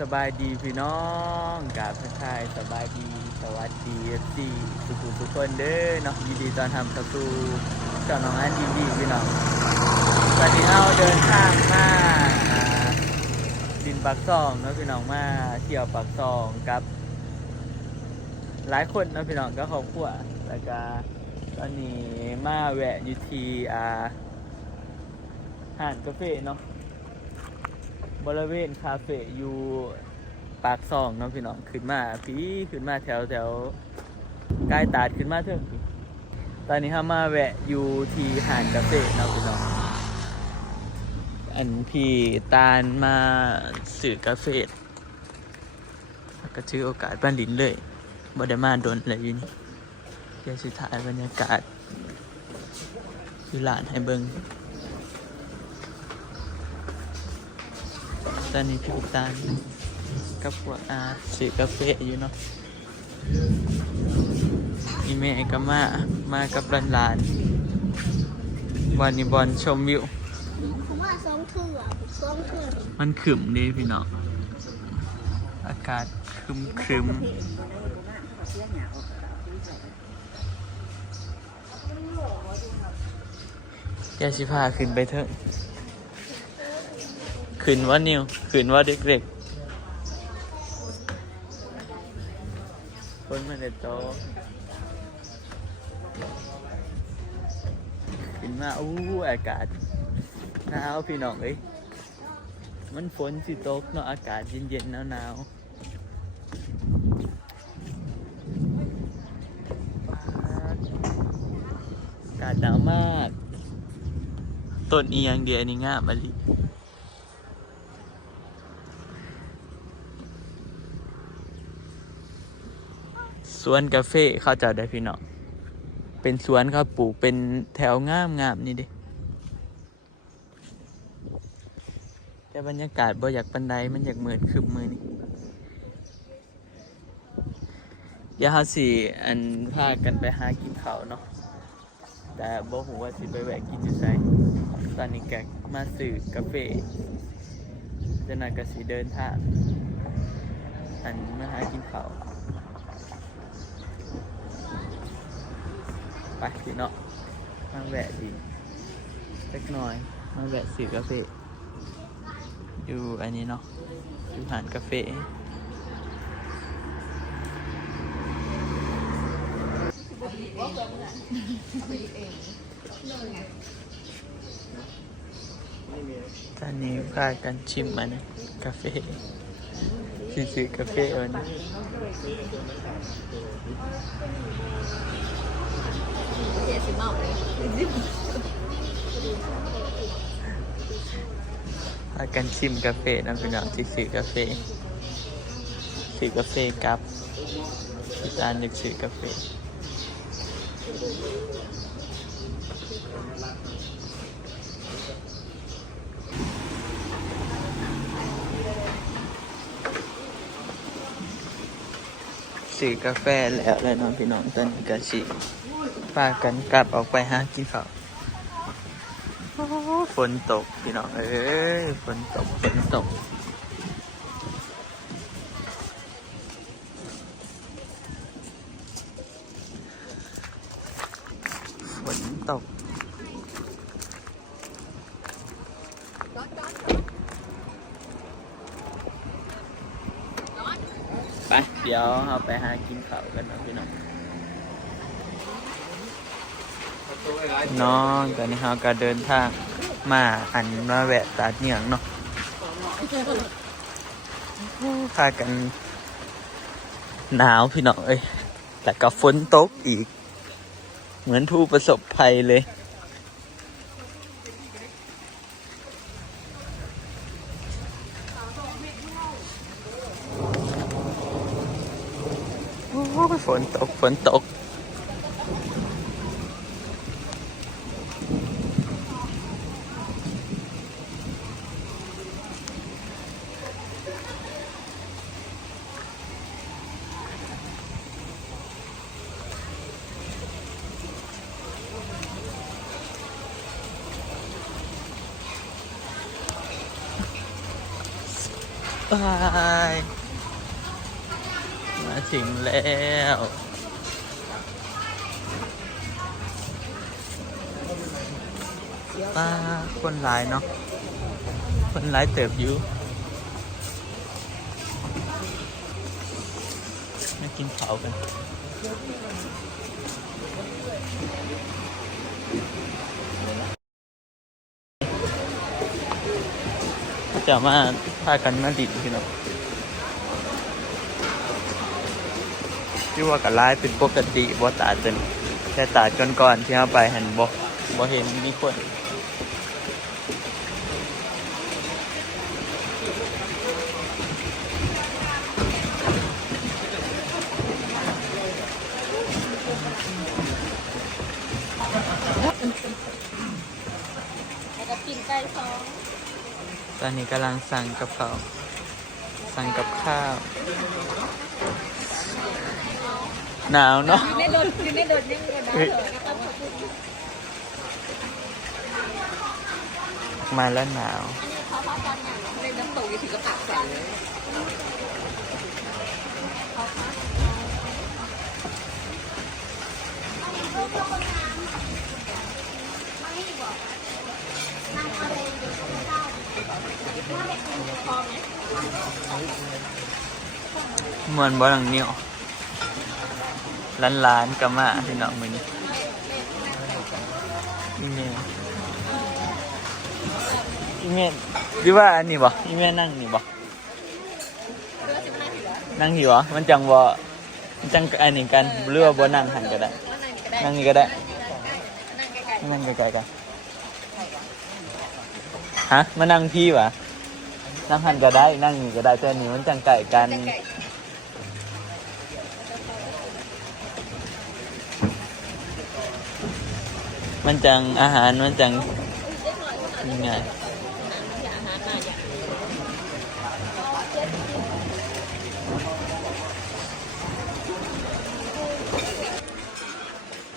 สบายดีพี่น้องกราบทักทายสบายดีสวัสดีเอฟซีทุกทุกคนเด้อเนาะยินดีตอนทำประตูเจ้าน้องอันดีดีพี่น้องตอนนี้เราเดินทางมาดินปักซองเนาะพี่น้องมาเที่ยวปักซองกับ หลายคนเนาะพี่น้องก็ครอบครัวแล้วก็ตอนนี้มาแวะอยู่ที่อ่าห้านกาแฟเนาะ บริเวณคาเฟ่อยู่ปากซองเนาะพี่น้องขึ้นมาพี่ขึ้นมาแถวแถวใกล้ตาดขึ้นมาเถอะตอนนี้เรามาแวะอยู่ที่หานกาเฟ่เนาะพี่น้องอันพี่ตาลมาสื่อกาเฟ่ก็ถือโอกาสบ้านดินเลยบ่ได้มาโดนเลยอยู่นี่เดี๋ยวสุดท้ายบรรยากาศคือหลานให้เบิง ตอนนี้พี่อุตานกับพวกอาสีกาแฟอยู่เนาะอีเมย์ก็มา มากับหลานๆวันนี้บอลชมวิว ผมว่าสองเถื่อสองเถื่อมันขึ้มดีพี่น้องอากาศครึมครึมยาชิพาขึ้นไปเถอะ ขึ้นว่านิวขึ้นว่าเด็กๆคนมาเด็ดโตขึ้นมาอู้อากาศหนาวพี่น้องเอ้ยมันฝนสิตกเนาะอากาศเย็นๆหนาวๆอากาศหนาวมาก ต้นเอียงเดียนี่งามมะลิ สวนกาแฟเขาเจะได้พี่น้องเป็นสวนเขาปลูกเป็นแถวงามงามนี่เดิแต่บรรยากาศบ่อยากปันไดมันอยากเหมือนคืบมือนี่เดี๋ยวเราสิอันพากันไปหากินข้าวเนาะแต่บ่หูว่าสิไปแวะกินอยู่ไสตอนนี้แกมาซื้อกาแฟจะน่อยก็สิเดินทางอันมาหากินข้า ไปพี่เนาะมาแวะดีเล็กน้อยมาแวะซื้อกาแฟอยู่อันนี้เนาะอยู่หานกาแฟตอนนี้พากันชิมมันกาแฟซื้อกาแฟวันนี้ เสียสิเมาเลยพากันชิมกาแฟนะพี่น้องที่ซื้อกาแฟซื้อกาแฟกับที่ร้านนึกซื้อกาแฟซื้อกาแฟแล้วเลยน้องพี่น้องตอนนี้ก็สิ พากันกลับออกไปหากินข้าวฝนตกพี่น้องเอ้ยฝนตกฝนตกฝนตกไปเดี๋ยวเราไปหากินข้าวกันเนะพี่น้อง น้องตอนนี้เราก็เดินทางมาอันมาแวะตาดเหนียงเนาะพากันหนาวพี่น้องเอ้ยแต่ก็ฝนตกอีก เหมือนผู้ประสบภัยเลยโอ้ยฝนตกฝนตก พ บายมา ถึงแล้วป้าคนหลายเนาะ คนหลายเติบอยู่มากินเผาวกันจะมาพากันมาดิดพี่น้อง ที่ว่ากับไลฟ์เป็นปกติบ่ตาจนแค่ตาจนก่อนที่เราไปเห็นบ่บ่เห็นมีคนแล้วก็กินไก่ท้องตอนนี้กำลังสั่งกับเขาวสั่งกับข้าว หนาวเนาะอยู่ในรถอยู่ในรถยังกันนะเถอะก็ต้องขอบคุณมาแล้วหนาว อันนี้เขาพักตอนอย่างในน้ำตกยี่สิบกระปักใส่เลยเขาพักพอไหมมวนบ่หลังเหนียว ล้านล้านกับมาพี่น้องมือนี้อีเมลอีเมลหรือว่าอันนี้บ่อีเมลนั่งนี่บ่เพื่อสิบห้าถึงแล้วนั่งหิวะมันจังบ่มันจังอันนี้กันหรือว่าบ่นั่งหันก็ได้ นั่งนี่ก็ได้ นั่งไกลๆกันฮะมานั่งพี่วะนั่งหันก็ได้ นั่งนี่ก็ได้แต่นนี้มันจังไก่กัน ๆใกล้ มันจังอาหารมันจังยังไง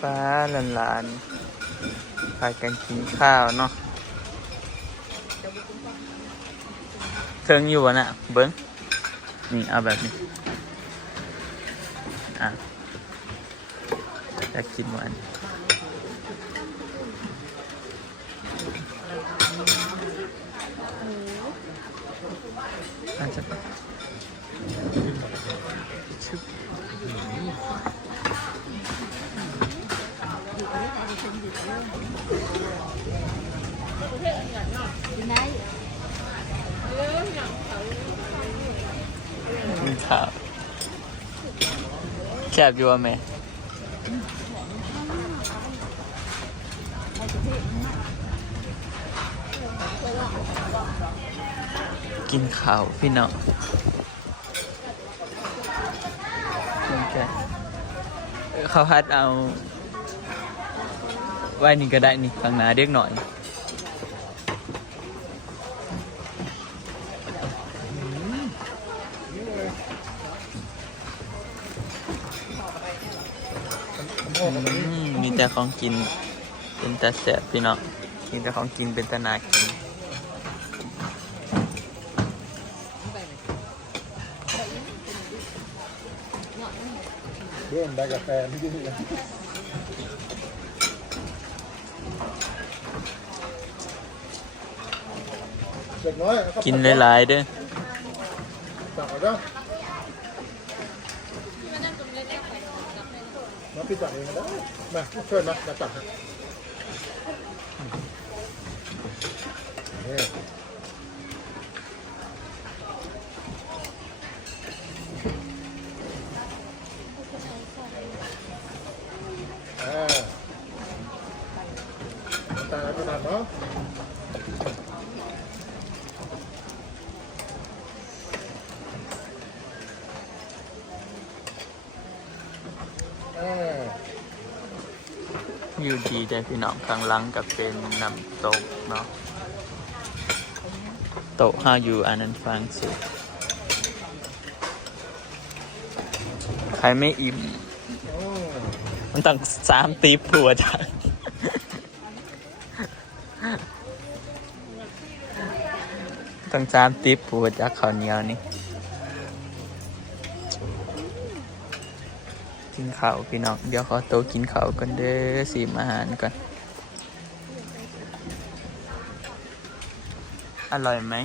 ฟ้าหลานๆพากันกินข้าวเนาะเทิงอยู่วะนะเบิ้งนี่เอาแบบนี้อะอยากกินหวาน อาจจะชึบนได้กินข้าวแคบอยู่ว่าแม่ กินข้าวพี่น้องกินแค่เขาพัดเอาไว้นี่ก็ได้นี่ข้างน้าเรียกหน่อยมมีแต่ของกินเป็นแต่แสบพี่น้องมีแต่ของกินเป็นแต่นากิน เรื่องได้กาแฟไม่ยืนเลยเด็กน้อยกินหลายๆเด้อตักเอาเด้อมาพี่ตักเองก็ได้มาช่วยมามาตักให้นี่อ่าตาขนาดเนาะ อ่า อยู่ดีแต่พี่น้องข้างหลังกับเป็นน้ำตกเนาะโต๊ะห้าอยู่อันนั้นฟังสุดใครไม่อิ่ม มันต้องสามตีผัวจ้ะต้องสามตีผัวจากข้าวเหนียวนี่ กินข้าวพี่น้องเดี๋ยวขอโตกินข้าวกันเด้อสีมอาหารก่อนอร่อยไหม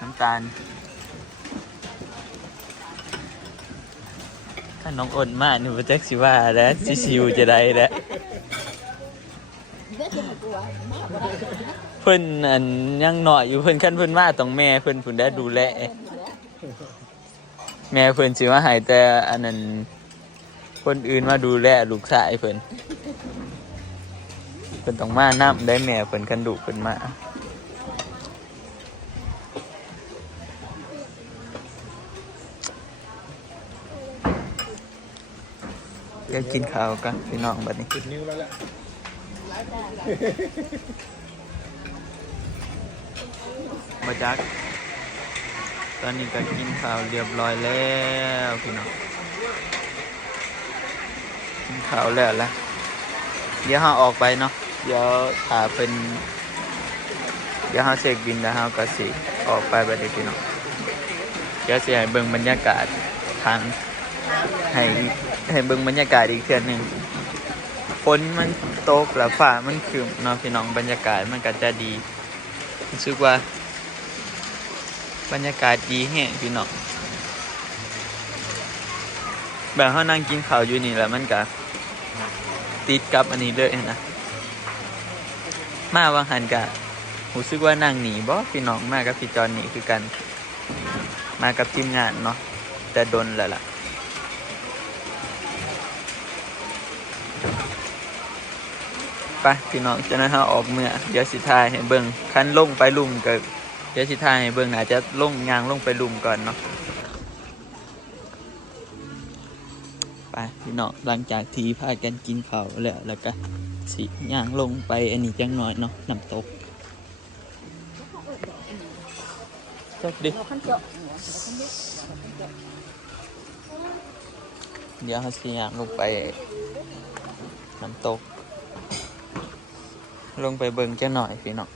น้ำตาลถ้าน้องอ่อนมากหนูไปแจ็คสิว่าแล้วชิวจะได้แล้วเด็กจะมากลัวมากกว่าเพิ่นอันยังหน่อยอยู่เพิ่นขั้นเพิ่นมาต้องแม่เพิ่นเพิ่นได้ดูแลแม่เพิ่นสิมาให้แต่อันนั้น คนอื่นมาดูแลลูกชายเพิ่นเพิ่นต้องมานํได้แม่เพิ่นคันดุเพิ่นมาเดี๋ยวกินข้าวกันพี่น้องบัดนี้ติดนิ้วแล้วแหละมาจัก ตอนนี้ก็กินข้าวเรียบร้อยแล้วพี่น้อง กินข้าแล้วละเดี๋ยวเราออกไปเนาะเดี๋ยวถ้าเป็นเดี๋ยวเราเช็คบินแล้วเราก็สิออกไปบัดนี้พี่น้องเดี๋ยวสิให้เบิ่งบรรยากาศทางให้ให้เบิ่งบรรยากาศอีกเทื่อหนึ่งฝนมันตกแล้วฟ้ามันครึ้มเนาะพี่น้องบรรยากาศมันก็จะดีรู้สึกว่า บรรยากาศดีแห้งพี่น้องแบบเขานั่งกินข้าวอยู่นี่แหละมันก็ ติดกับอันนี้เลยนะ มาวังหันกะรู้สึกว่านั่งหนีบ่พี่น้องมากับพี่จอนนี่คือกัน มากับทีมงานเนาะแต่ดนแล้วล่ะไปพี่น้องจะนั้นเราออกเมื่อเดี๋ยวสิทายให้เบิ่งคันลงไปลุ่มก็เดี๋ยวสิทายให้เบิ่งอาจจะลงยางลงไปลุ่มก่อนเนาะ ไปพี่น้องหลังจากที่พากันกินข้าวแล้วแล้วก็สิย่างลงไปอันนี้จังหน่อยเนาะน้ำตกจักดิเดี๋ยวเขาสิย่างลงไปน้ำตก ลงไปเบิ่งจังหน่อยพี่น้อง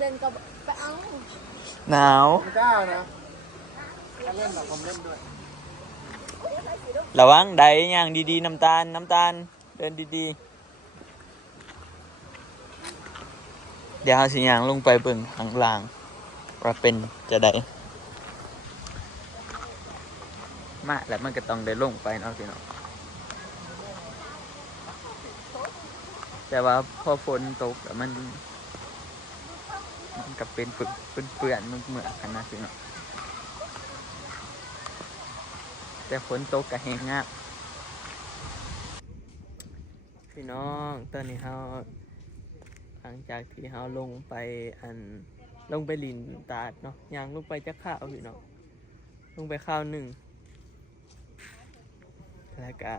เดินก็ไปเอาหนาว ไม่กล้านะถ้าเล่นหรอผมเล่นด้วยระวังใดย่างดีๆ น้ำตาล น้ำตาล เดินดีๆ เดี๋ยวเราสิย่างลงไปเบิ่งข้างล่างว่าเป็นจะได้มาแล้วมันก็ต้องได้ลงไปเนาะพี่น้องแต่ว่าพอฝนตกแล้วมัน มันก็เป็นปึกเป็นเปื่อนมันเหมือกกันนะพี่น้องแต่ฝนตกก็แหงงาบพี่น้องตอนนี้เราหลังจากที่เราลงไปอันลงไปลินตาดเนาะยางลงไปจะข้าวพี่น้องลงไปข้าวหนึ่งแล้วก็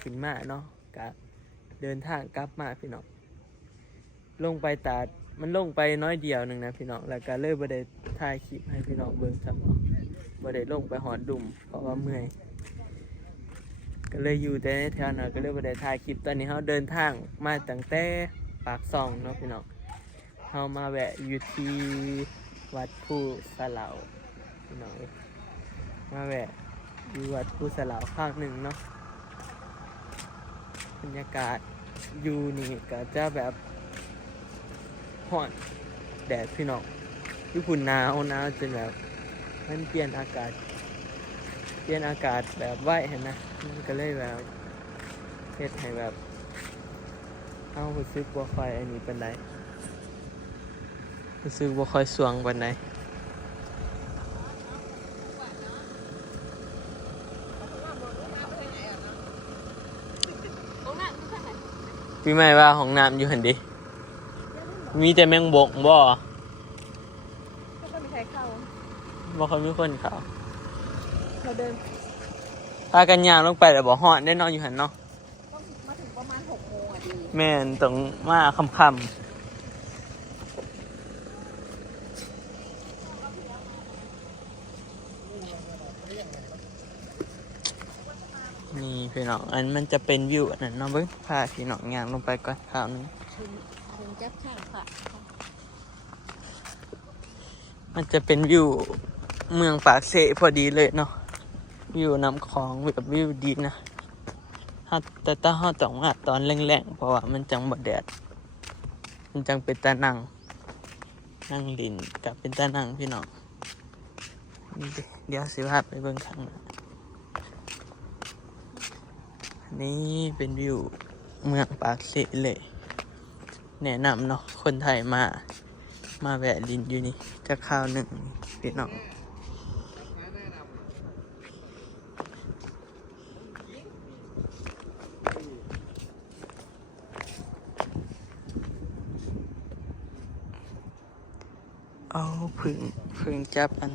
ขึ้นมาเนาะก็เดินทางกลับมาพี่น้องลงไปตาด มันลงไปน้อยเดียวหนึ่งนะพี่น้องแล้วก็เลยบ่ได้ถ่ายคลิปให้พี่น้องเบิ่งซ้ำเนาะบ่ได้ลงไปหอดดุมเพราะว่าเมื่อย ก็เลยอยู่แต่ในแถวนั้นก็เลยบ่ได้ถ่ายคลิปตอนนี้เราเดินทางมาตั้งแต่ปากซองเนาะพี่น้องเรามาแวะอยู่ที่วัดผู้สะเหลาพี่น้องมาแวะอยู่วัดผู้สะเหลาภาคหนึ่งเนาะบรรยากาศอยู่นี่ก็จะแบบ ฮอนแดดพี่น้องญี่ปุ่นหนาวหนาวจนแบบมันเปลี่ยนอากาศ เปลี่ยนอากาศแบบไหวเห็นนะมันก็เลยแบบเฮ็ดให้แบบเอารู้สึกบ่ค่อยอันนี้ปานใดรู้สึกบ่ค่อยสวงปานใดโอ้น่ะมันไหนพี่ไม่ว่าห้องน้ำอยู่หันดิ มีแต่แมงบกบ่ก็ไม่มีใครเข้า บ่ค่อยมีคนเขาเราเดินพากันย่างลงไปแล้วบ่ฮอดได้นอนอยู่หันเนาะต้องมาถึงประมาณหกโมงอะดีแม่นต้องมาค่ำๆ นี่พี่น้องอันมันจะเป็นวิวอันนั้นเนาะเบิ่งพาพี่น้องย่างลงไปก่อนคราวหนึงถึง ถึงจับข้างค่ะ มันจะเป็นวิวเมืองปากเสพอดีเลยเนาะ วิวน้ำของแบบวิวดีนะฮะแต่ถ้าเราต้องมาตอนแรงๆ เพราะว่ามันจังบดแดด มันจังเป็นตานัง นั่งลินกับเป็นตานังพี่น้อง เดี๋ยวสิพาพไปเบิ่งข้างหน้านี่เป็นวิวเมืองปากเสเลย แนะนำเนาะคนไทยมา มาแวะลินอยู่นี่จะข้าวหนึ่งพี่น้องเอาผึ่งผึ่งจับอัน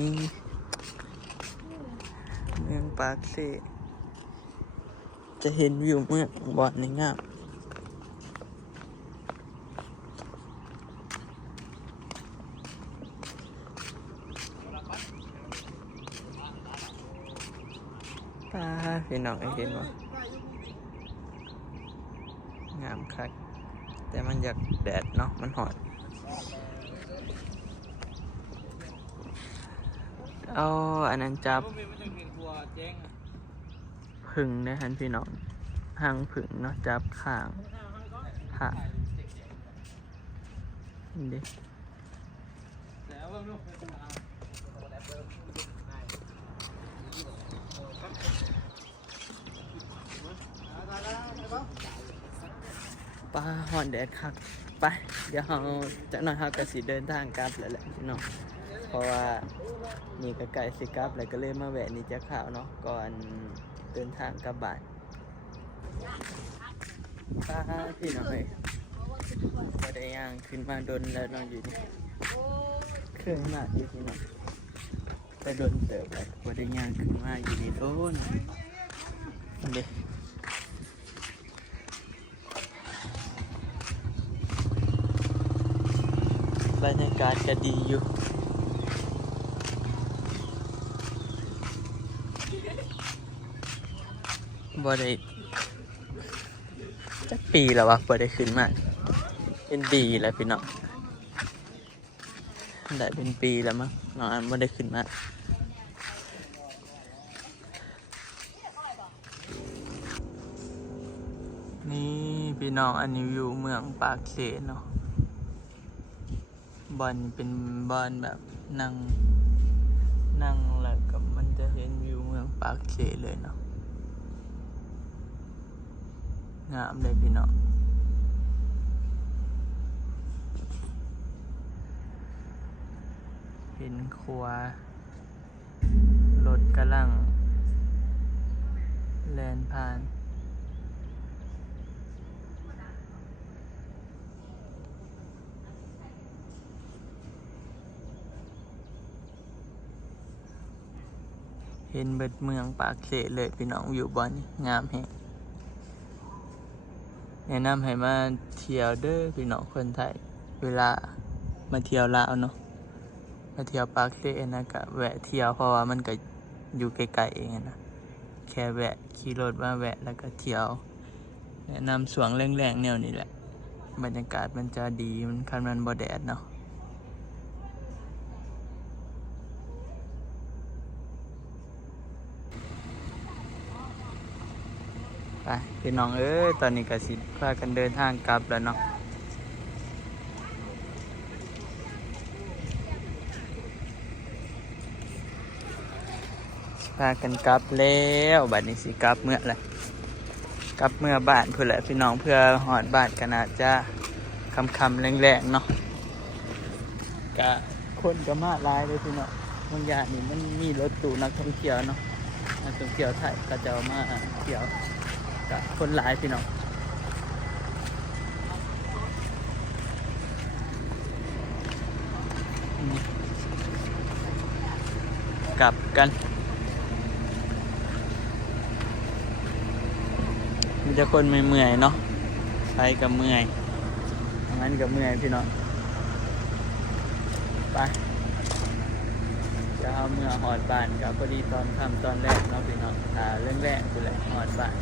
นี่เมืองปากเซ จะเห็นวิวเมืองบอนในงามป้าพี่น้องเห็นว่างามคักแต่มันอยากแดดเนาะมันหอดเอาอันนั้นจับ ผึ่งนะฮันพี่น้องหางผึ่งเนาะจับข้างค่ะดิป้าหอนแดดคักไปเดี๋ยวเราจะนอยเรากระสีเดินทางกลับแล้วแหละพี่น้องเพราะว่านี่ก็ไกลสิกลับแล้วก็เลยมาแวะนี่จะข่าวเนาะก่อน เดินทางกลับบ้านป้าพี่น้องเอ้ยก็ได้ย่างขึ้นมาดนแล้วนอนอยู่นี่เครื่องมากอยู่พี่น้องไปโดนเติบแล้วก็ได้ย่างขึ้นมาอยู่ในี่โดนเด็กบรรยากาศก็ดีอยู่ บ่ได้จักปีแล้ววะบ่ได้ขึ้นมาเป็นปีแล้วพี่น้องได้เป็นปีแล้วมั้งน้องอันบ่ได้ขึ้นมานี่พี่น้องอันนี้วิวเมืองปากเสเนาะบอลเป็นบอลแบบนั่งนั่งแล้วก็มันจะเห็นวิวเมืองปากเสเลยเนาะ งามเลยพี่น้องเห็นครัวรถกำลังแลนผ่านเห็นเบิดเมืองปากเสเลยพี่น้องอยู่บอนงามแฮง แนะนำให้มาเที่ยวเด้อพี่น้องคนไทย เวลามาเที่ยวลาวเนาะมาเที่ยวปากเซนะกะแวะเที่ยวเพราะว่ามันก็อยู่ไกลๆเองนะแค่แวะขี่รถมาแวะแล้วก็เที่ยว แนะนำสวงแรงๆแนวนี้แหละ บรรยากาศมันจะดีมันคันมันบ่แดดเนาะ ไปพี่น้องเอ้ยตอนนี้กสิพากันเดินทางกลับแล้วเนาะพากันกลับแล้วบัดนี้สิกลับเมื่อไหรกลับเมื่อบ้านเพื่อแหละพี่น้องเพื่อหอดบ้านกันอาจจะคำคำแรงๆเนาะกะคนก็มาหลายเลยพี่น้องบางอย่างนี่มันมีรถตู้นักท่องเที่ยวเนาะนักท่องเที่ยวไทยก็จะมาเที่ยว กับคนหลายพี่น้องกลับกันมีแต่คนเมื่อยๆเนาะไปกับเมื่อยงั้นกับเมื่อยพี่น้องไปจะเอาเมื่อหอดบานกับพอดีตอนทำตอนแรกเนาะพี่น้องอ่าเรื่องแรกคือแหละหอดบาน